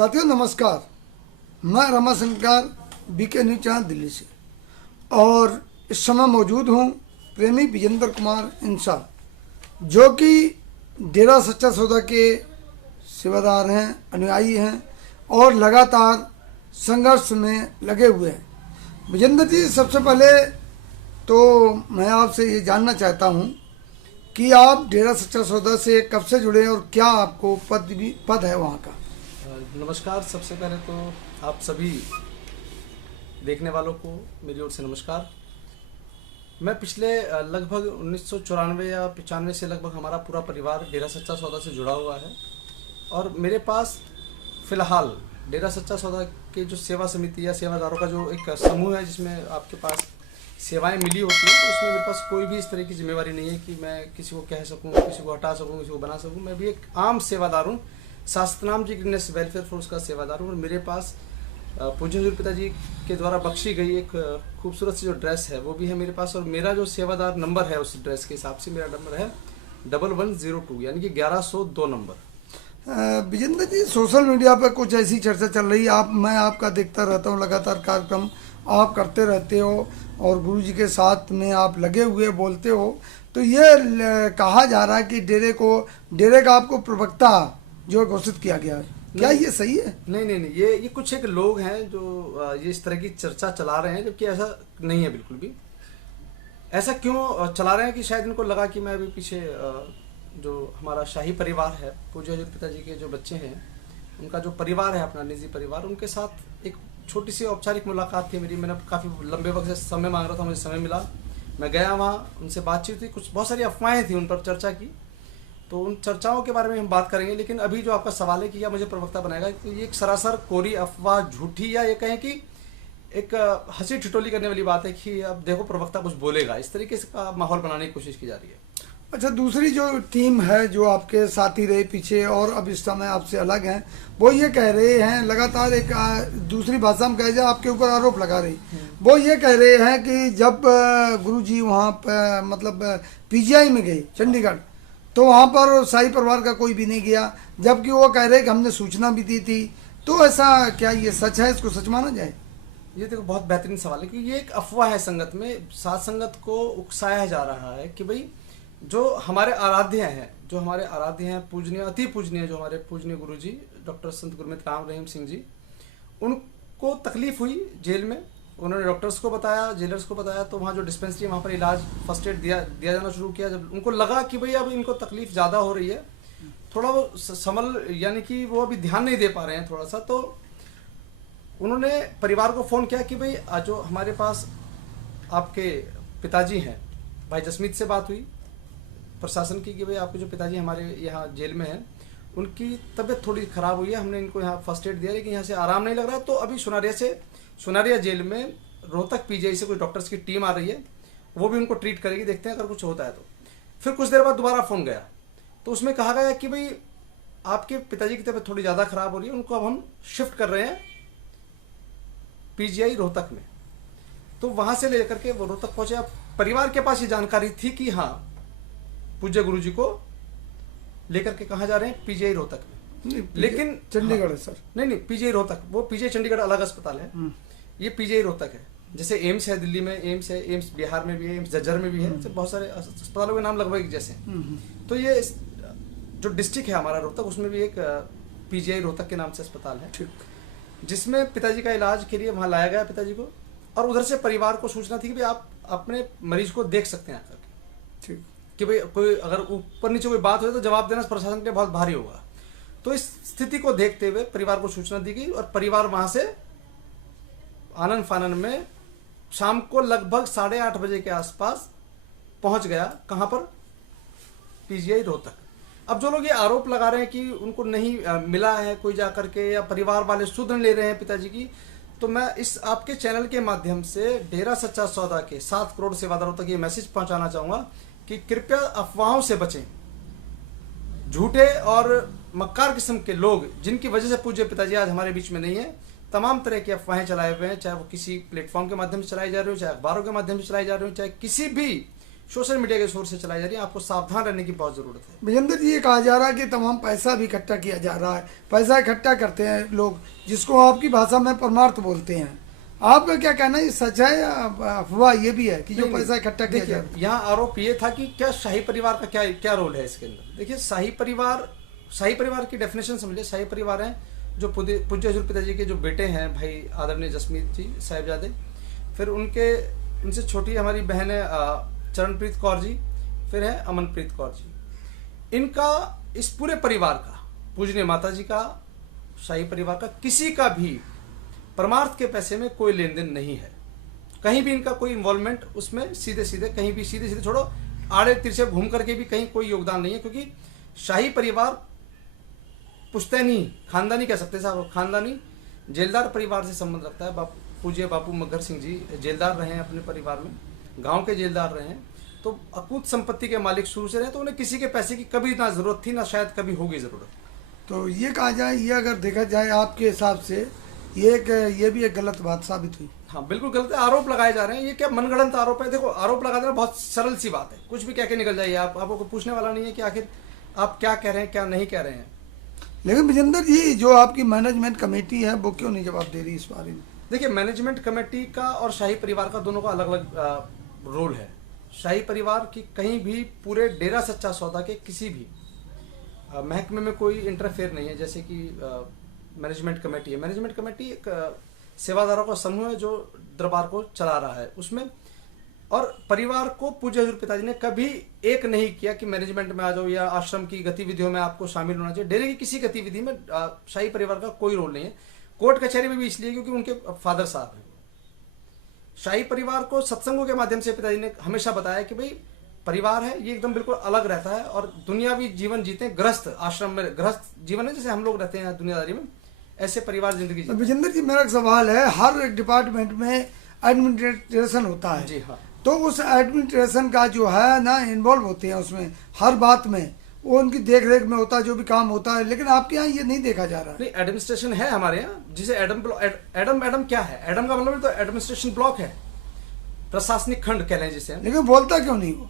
साथियों नमस्कार, मैं Ramashankar BK news channel Delhi से और इस समय मौजूद हूँ प्रेमी विजेंद्र कुमार इंसाल, जो कि डेरा सच्चा सौदा के सेवादार हैं, अनुयायी हैं और लगातार संघर्ष में लगे हुए हैं। विजेंद्र जी, सबसे पहले तो मैं आपसे ये जानना चाहता हूँ कि आप डेरा सच्चा सौदा से कब से जुड़े और क्या आपको पद है वहाँ का। नमस्कार। सबसे पहले तो आप सभी देखने वालों को मेरी ओर से नमस्कार। मैं पिछले लगभग 1994 या 95 से लगभग हमारा पूरा परिवार डेरा सच्चा सौदा से जुड़ा हुआ है और मेरे पास फ़िलहाल डेरा सच्चा सौदा के जो सेवा समिति या सेवादारों का जो एक समूह है जिसमें आपके पास सेवाएं मिली होती हैं, तो उसमें मेरे पास कोई भी इस तरह की जिम्मेवारी नहीं है कि मैं किसी को कह सकूं, किसी को हटा सकूं, किसी को बना सकूं। मैं भी एक आम सेवादार हूं, शास्त्रनाम जी ग्रीननेस वेलफेयर फोर्स का सेवादार हूँ। और मेरे पास पूज्य हजूर पिताजी के द्वारा बख्शी गई एक खूबसूरत सी जो ड्रेस है वो भी है मेरे पास, और मेरा जो सेवादार नंबर है उस ड्रेस के हिसाब से मेरा नंबर है 1102, यानी कि 1102 नंबर। विजेंद्र जी, सोशल मीडिया पर कुछ ऐसी चर्चा चल रही है, मैं आपका देखता रहता हूँ, लगातार कार्यक्रम आप करते रहते हो और गुरु जी के साथ में आप लगे हुए बोलते हो, तो ये कहा जा रहा है कि डेरे का आपको प्रवक्ता जो घोषित किया गया है, क्या ये सही है? नहीं, ये कुछ एक लोग हैं जो ये इस तरह की चर्चा चला रहे हैं, जबकि ऐसा नहीं है बिल्कुल भी। ऐसा क्यों चला रहे हैं कि शायद इनको लगा कि मैं अभी पीछे जो हमारा शाही परिवार है, पूज्य हजूर पिताजी के जो बच्चे हैं, उनका जो परिवार है, अपना निजी परिवार, उनके साथ एक छोटी सी औपचारिक मुलाकात थी मेरी। मैंने काफ़ी लंबे वक्त से समय मांग रहा था, मुझे समय मिला, मैं गया वहाँ, उनसे बातचीत हुई, कुछ बहुत सारी अफवाहें थी, उन पर चर्चा की, तो उन चर्चाओं के बारे में हम बात करेंगे। लेकिन अभी जो आपका सवाल है कि क्या मुझे प्रवक्ता बनाएगा, तो ये एक सरासर कोरी अफवाह, झूठी, या ये कहें कि एक हंसी ठिठोली करने वाली बात है कि अब देखो प्रवक्ता कुछ बोलेगा, इस तरीके से का माहौल बनाने की कोशिश की जा रही है। अच्छा, दूसरी जो टीम है जो आपके साथी रहे पीछे और अब इस समय आपसे अलग हैं, वो ये कह रहे हैं, लगातार एक दूसरी भाषा में कह जाए आपके ऊपर आरोप लगा रही, वो ये कह रहे हैं कि जब गुरुजी वहाँ पर मतलब पीजीआई में गए चंडीगढ़, तो वहाँ पर शाही परिवार का कोई भी नहीं गया, जबकि वो कह रहे कि हमने सूचना भी दी थी। तो ऐसा क्या ये सच है? इसको सच माना जाए? ये देखो बहुत बेहतरीन सवाल है कि ये एक अफवाह है। संगत में साथ संगत को उकसाया जा रहा है कि भाई जो हमारे आराध्य हैं, पूजनीय, अति पूजनीय, जो हमारे पूजनीय गुरुजी डॉक्टर संत गुरमीत राम रहीम सिंह जी, उनको तकलीफ हुई जेल में। उन्होंने डॉक्टर्स को बताया, जेलर्स को बताया, तो वहाँ जो डिस्पेंसरी है वहाँ पर इलाज फर्स्ट एड दिया जाना शुरू किया। जब उनको लगा कि भाई अब इनको तकलीफ ज़्यादा हो रही है, थोड़ा वो संभल, यानी कि वो अभी ध्यान नहीं दे पा रहे हैं थोड़ा सा, तो उन्होंने परिवार को फ़ोन किया कि भाई जो हमारे पास आपके पिताजी हैं, भाई जसमीत से बात हुई प्रशासन की कि भाई आपके जो पिताजी हमारे यहाँ जेल में हैं, उनकी तबीयत थोड़ी ख़राब हुई है, हमने इनको यहाँ फर्स्ट एड दिया, लेकिन यहाँ से आराम नहीं लग रहा है, तो अभी सुनारिया जेल में रोहतक पीजीआई से कुछ डॉक्टर्स की टीम आ रही है, वो भी उनको ट्रीट करेगी, देखते हैं अगर कुछ होता है तो। फिर कुछ देर बाद दोबारा फ़ोन गया, तो उसमें कहा गया कि भाई आपके पिताजी की तबीयत थोड़ी ज़्यादा ख़राब हो रही है, उनको अब हम शिफ्ट कर रहे हैं पीजीआई रोहतक में। तो वहाँ से लेकर के वो रोहतक पहुँचे। अब परिवार के पास ये जानकारी थी कि हाँ, पूज्य गुरुजी को लेकर के कहाँ जा रहे हैं, पीजीआई रोहतक में, लेकिन चंडीगढ़ है सर। नहीं, पीजीआई रोहतक, वो पीजीआई चंडीगढ़ अलग अस्पताल है, ये पीजीआई रोहतक है। जैसे एम्स है दिल्ली में, एम्स है, एम्स बिहार में भी है, एम्स झज्जर में भी है, बहुत सारे अस्पतालों के नाम लगभग एक जैसे हैं। तो ये जो डिस्ट्रिक्ट है हमारा रोहतक, उसमें भी एक पीजीआई रोहतक के नाम से अस्पताल है, जिसमें पिताजी का इलाज के लिए वहाँ लाया गया पिताजी को। और उधर से परिवार को सूचना थी कि भाई आप अपने मरीज को देख सकते हैं आकर के, ठीक, कि भाई कोई अगर ऊपर नीचे कोई बात हो तो जवाब देना प्रशासन के लिए बहुत भारी होगा। तो इस स्थिति को देखते हुए परिवार को सूचना दी गई और परिवार वहां से आनन फानन में शाम को लगभग 8:30 बजे के आसपास पहुंच गया। कहां पर? पीजीआई रोहतक। अब जो लोग ये आरोप लगा रहे हैं कि उनको नहीं मिला है कोई जाकर के, या परिवार वाले सुध ले रहे हैं पिताजी की, तो मैं इस आपके चैनल के माध्यम से डेरा सच्चा सौदा के 7 करोड़ सेवादारों तक ये मैसेज पहुंचाना चाहूंगा कि कृपया अफवाहों से बचें। झूठे और मक्कार किस्म के लोग, जिनकी वजह से पूज्य पिताजी आज हमारे बीच में नहीं है, तमाम तरह की अफवाहें चलाए हुए हैं, चाहे वो किसी प्लेटफॉर्म के माध्यम से चलाई जा रही हो, चाहे अखबारों के माध्यम से चलाई जा रही हो, चाहे किसी भी सोशल मीडिया के सोर्स से चलाई जा रही है। आपको सावधान रहने की बहुत ज़रूरत है। विजेंद्र जी, ये कहा जा रहा है कि तमाम पैसा भी इकट्ठा किया जा रहा है, पैसा इकट्ठा करते हैं लोग, जिसको आपकी भाषा में परमार्थ बोलते हैं। आपका क्या कहना है, ये सच है या अफवाह ये भी है कि जो नहीं, पैसा इकट्ठा किया जा देखिए, रहा है? यहाँ आरोप ये था कि क्या शाही परिवार का क्या क्या रोल है इसके अंदर। देखिए, शाही परिवार की डेफिनेशन समझिए। शाही परिवार है जो पूज्य हजूर पिताजी के जो बेटे हैं, भाई आदरणीय जसमीत जी साहिबजादे, फिर उनसे छोटी हमारी बहन है चरणप्रीत कौर जी, फिर है अमनप्रीत कौर जी। इनका, इस पूरे परिवार का, पूजनीय माता जी का, शाही परिवार का, किसी का भी परमार्थ के पैसे में कोई लेन देन नहीं है। कहीं भी इनका कोई इन्वॉल्वमेंट उसमें सीधे सीधे, कहीं भी सीधे सीधे छोड़ो, आड़े तिरछे घूम करके भी कहीं कोई योगदान नहीं है। क्योंकि शाही परिवार पुश्तैनी, खानदानी कह सकते हैं साहब, खानदानी जेलदार परिवार से संबंध रखता है। पूज्य बापू मग्घर सिंह जी जेलदार रहे हैं अपने परिवार में, गांव के जेलदार रहे हैं, तो अकूत संपत्ति के मालिक शुरू से रहे, तो उन्हें किसी के पैसे की कभी ना जरूरत थी, ना शायद कभी होगी जरूरत। तो ये कहा जाए, ये अगर देखा जाए आपके हिसाब से, ये भी एक गलत बात साबित हुई। हाँ, बिल्कुल गलत है। आरोप लगाए जा रहे हैं, ये क्या मनगढ़ंत आरोप है। देखो, आरोप लगा देना बहुत सरल सी बात है, कुछ भी कह के निकल जाइए। आपको पूछने वाला नहीं है कि आखिर आप क्या कह रहे हैं, क्या नहीं कह रहे हैं। लेकिन विजेंद्र जी, जो आपकी मैनेजमेंट कमेटी है वो क्यों नहीं जवाब दे रही इस बारे में? देखिए, मैनेजमेंट कमेटी का और शाही परिवार का दोनों का अलग अलग रोल है। शाही परिवार की कहीं भी पूरे डेरा सच्चा सौदा के किसी भी महकमे में कोई इंटरफेयर नहीं है। जैसे कि मैनेजमेंट कमेटी है। मैनेजमेंट कमेटी एक सेवादारों का समूह है जो दरबार को चला रहा है उसमें, और परिवार को पूज्य हजूर पिताजी ने कभी एक नहीं किया कि मैनेजमेंट में आ जाओ या आश्रम की गतिविधियों में आपको शामिल होना चाहिए। डेरे की किसी गतिविधि में शाही परिवार का कोई रोल नहीं है। कोर्ट कचहरी में भी इसलिए क्योंकि उनके फादर साहब हैं। शाही परिवार को सत्संगों के माध्यम से पिताजी ने हमेशा बताया कि भाई परिवार है ये एकदम बिल्कुल अलग रहता है, और दुनियावी जीवन जीते हैं, गृहस्थ आश्रम में गृहस्थ जीवन है, जैसे हम लोग रहते हैं दुनियादारी में, ऐसे परिवार जिंदगी जीते हैं। विजेंद्र जी, मेरा एक सवाल है, हर डिपार्टमेंट में एडमिनिस्ट्रेशन होता है। जी हाँ। तो उस एडमिनिस्ट्रेशन का जो है ना, इन्वॉल्व होते हैं उसमें, हर बात में वो उनकी देख रेख में होता है जो भी काम होता है, लेकिन आपके यहाँ ये नहीं देखा जा रहा है। नहीं, एडमिनिस्ट्रेशन है हमारे यहाँ, जिसे एडम क्या है, एडम का मतलब तो एडमिनिस्ट्रेशन ब्लॉक है, प्रशासनिक खंड कह लें जिसे। लेकिन बोलता क्यों नहीं वो?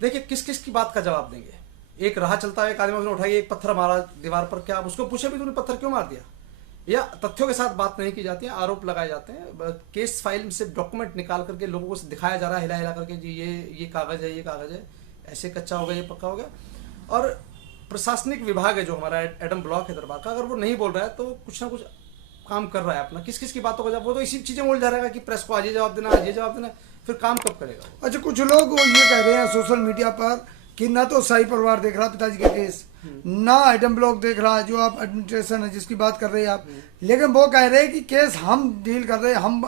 देखिए, किस किस की बात का जवाब देंगे। एक राह चलता है, एक आदमी उसने उठाई, एक पत्थर मारा दीवार पर, क्या आप उसको पूछे भी तूने पत्थर क्यों मार दिया? या तथ्यों के साथ बात नहीं की जाती है, आरोप लगाए जाते हैं। केस फाइल से डॉक्यूमेंट निकाल करके लोगों को दिखाया जा रहा है, हिला हिला करके, जी ये कागज है, ये कागज है, ऐसे कच्चा हो गया, ये पक्का हो गया। और प्रशासनिक विभाग है जो हमारा एडम ब्लॉक है दरबार का, अगर वो नहीं बोल रहा है तो कुछ ना कुछ काम कर रहा है अपना। किस किस की बातों का जवाब, वो तो इसी चीजें बोल जा रहेगा कि प्रेस को आज ये जवाब देना, आज ये जवाब देना, फिर काम कब करेगा? अच्छा, कुछ लोग ये कह रहे हैं सोशल मीडिया पर कि ना तो शाही परिवार देख रहा पिताजी का केस, ना एडम ब्लॉक देख रहा है, जो आप एडमिनिस्ट्रेशन है जिसकी बात कर रहे हैं आप, लेकिन वो कह रहे हैं कि केस हम डील कर रहे हैं, हम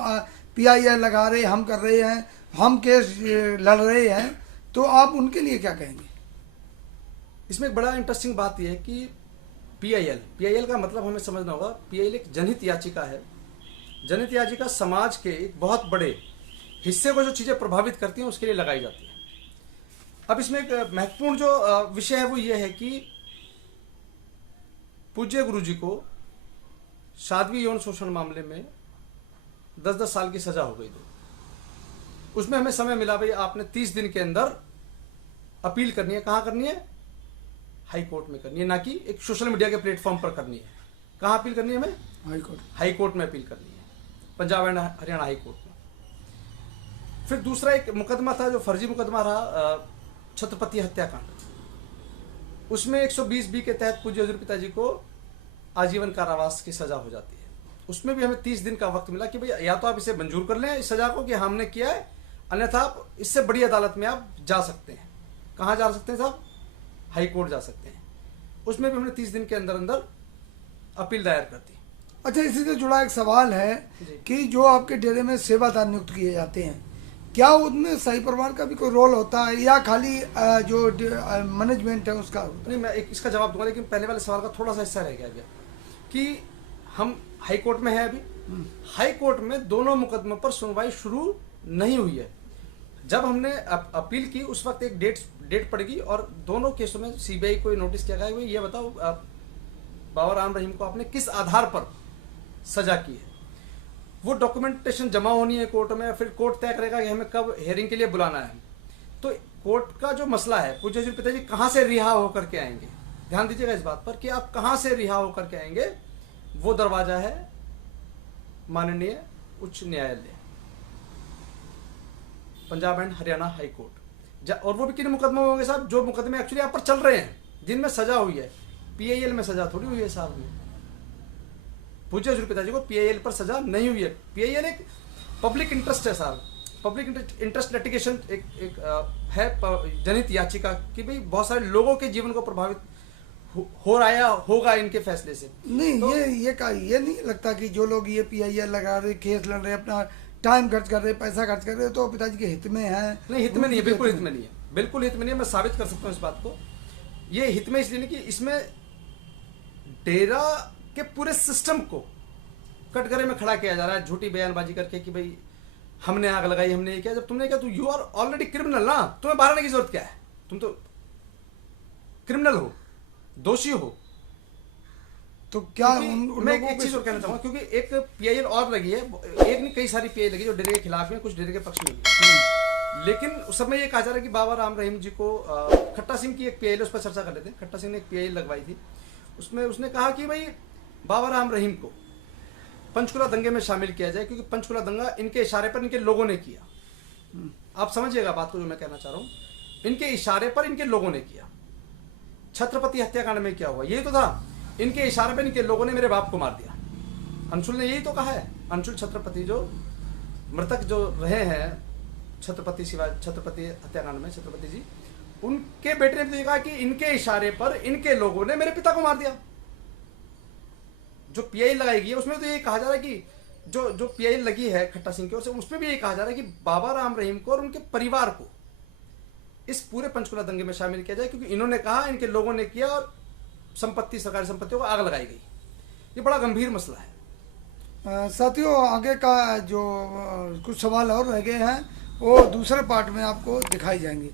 PIL लगा रहे हैं, हम कर रहे हैं, हम केस लड़ रहे हैं। तो आप उनके लिए क्या कहेंगे? इसमें एक बड़ा इंटरेस्टिंग बात यह है कि PIL का मतलब हमें समझना होगा। PIL एक जनहित याचिका है। जनहित याचिका समाज के एक बहुत बड़े हिस्से को जो चीजें प्रभावित करती हैं उसके लिए लगाई जाती है। अब इसमें एक महत्वपूर्ण जो विषय है वो ये है कि पूज्य गुरु जी को साध्वी यौन शोषण मामले में 10-10 साल की सजा हो गई थी। उसमें हमें समय मिला, भाई आपने 30 दिन के अंदर अपील करनी है। कहाँ करनी है? हाई कोर्ट में करनी है, ना कि एक सोशल मीडिया के प्लेटफॉर्म पर करनी है। कहाँ अपील करनी है हमें? हाई कोर्ट में अपील करनी है, Punjab and Haryana high court में। फिर दूसरा एक मुकदमा था जो फर्जी मुकदमा रहा, छत्रपति हत्याकांड। उसमें 120B के तहत पूज्य हजूर पिताजी को आजीवन कारावास की सजा हो जाती है। उसमें भी हमें 30 दिन का वक्त मिला कि भाई या तो आप इसे मंजूर कर लें इस सजा को कि हमने किया है, अन्यथा आप इससे बड़ी अदालत में आप जा सकते हैं। कहाँ जा सकते हैं साहब? हाई कोर्ट जा सकते हैं। उसमें भी हमने 30 दिन के अंदर अंदर अपील दायर कर दी। अच्छा, इसी से जुड़ा एक सवाल है कि जो आपके डेरे में सेवादार नियुक्त किए जाते हैं, क्या उनमें शाही परिवार का भी कोई रोल होता है या खाली जो मैनेजमेंट है उसका? नहीं, मैं एक इसका जवाब दूंगा, लेकिन पहले वाले सवाल का थोड़ा सा हिस्सा रह गया कि हम हाई कोर्ट में है अभी। हाई कोर्ट में दोनों मुकदमों पर सुनवाई शुरू नहीं हुई है। जब हमने अपील की उस वक्त एक डेट पड़ेगी और दोनों केसों में CBI को नोटिस किया गया। ये बताओ बाबा राम रहीम को आपने किस आधार पर सजा की है? वो डॉक्यूमेंटेशन जमा होनी है कोर्ट में, फिर कोर्ट तय करेगा कि हमें कब हियरिंग के लिए बुलाना है। तो कोर्ट का जो मसला है, पूज्य श्री पिताजी कहाँ से रिहा होकर के आएंगे, ध्यान दीजिएगा इस बात पर कि आप कहाँ से रिहा होकर के आएंगे, वो दरवाजा है माननीय उच्च न्यायालय, Punjab and Haryana high court. और वो भी किन मुकदमे होंगे साहब, जो मुकदमे एक्चुअली यहाँ पर चल रहे हैं, जिनमें सजा हुई है। पीआईएल में सजा थोड़ी हुई है साहब ने, पूज्य श्री पिताजी को पीआईएल पर सजा नहीं हुई है। पीआईएल एक पब्लिक इंटरेस्ट है साहब, पब्लिक इंटरेस्ट लिटिगेशन एक है जनहित याचिका कि भाई बहुत सारे लोगों के जीवन को प्रभावित हो रहा है, होगा इनके फैसले से। नहीं तो, ये नहीं लगता कि जो लोग ये पीआईएल लगा रहे, केस लड़ रहे, अपना टाइम खर्च कर रहे, पैसा खर्च कर रहे, तो पिताजी के हित में है? नहीं, हित में नहीं है, बिल्कुल हित में नहीं है, बिल्कुल हित में नहीं है। मैं साबित कर सकता हूँ इस बात को। ये हित में इसलिए नहीं कि इसमें डेरा के पूरे सिस्टम को कटघरे में खड़ा किया जा रहा है, झूठी बयानबाजी करके कि भाई हमने आग लगाई, हमने ये किया। जब तुमने क्या, तू यू आर ऑलरेडी क्रिमिनल ना, तुम्हें बाहर आने की जरूरत क्या है, तुम तो क्रिमिनल हो, दोषी हो। तो क्या मैं एक चीज और कहना चाहूंगा, क्योंकि एक पीआईएल और लगी है, एक नहीं कई सारी पीआईएल लगी जो डेरे के खिलाफ है, कुछ डेरे के पक्ष में भी। लेकिन उस समय ये कहा जा रहा है कि बाबा राम रहीम जी को, खट्टा सिंह की एक पीआईएल, उस पर चर्चा कर लेते हैं। खट्टा सिंह ने एक पीआईएल लगवाई थी, उसमें उसने कहा कि भाई बाबा राम रहीम को पंचकुला दंगे में शामिल किया जाए, क्योंकि पंचकुला दंगा इनके इशारे पर इनके लोगों ने किया। आप समझिएगा बात को जो मैं कहना चाह रहा हूं, इनके इशारे पर इनके लोगों ने किया। छत्रपति हत्याकांड में क्या हुआ, यही तो था, इनके इशारे पर इनके लोगों ने मेरे बाप को मार दिया। अंशुल ने यही तो कहा है, अंशुल छत्रपति जो मृतक जो रहे हैं छत्रपति शिवाजी, छत्रपति हत्याकांड में छत्रपति जी, उनके बेटे ने तो कहा कि इनके इशारे पर इनके लोगों ने मेरे पिता को मार दिया। जो पीआईएल लगाई गई है उसमें तो ये कहा जा रहा है कि जो पीआईएल लगी है खट्टा सिंह की ओर से, उसमें भी ये कहा जा रहा है कि बाबा राम रहीम को और उनके परिवार को इस पूरे पंचकुला दंगे में शामिल किया जाए, क्योंकि इन्होंने कहा, इनके लोगों ने किया और संपत्ति, सरकारी संपत्तियों को आग लगाई गई। ये बड़ा गंभीर मसला है। साथियों, आगे का जो कुछ सवाल और रह गए हैं वो दूसरे पार्ट में आपको दिखाई जाएंगे।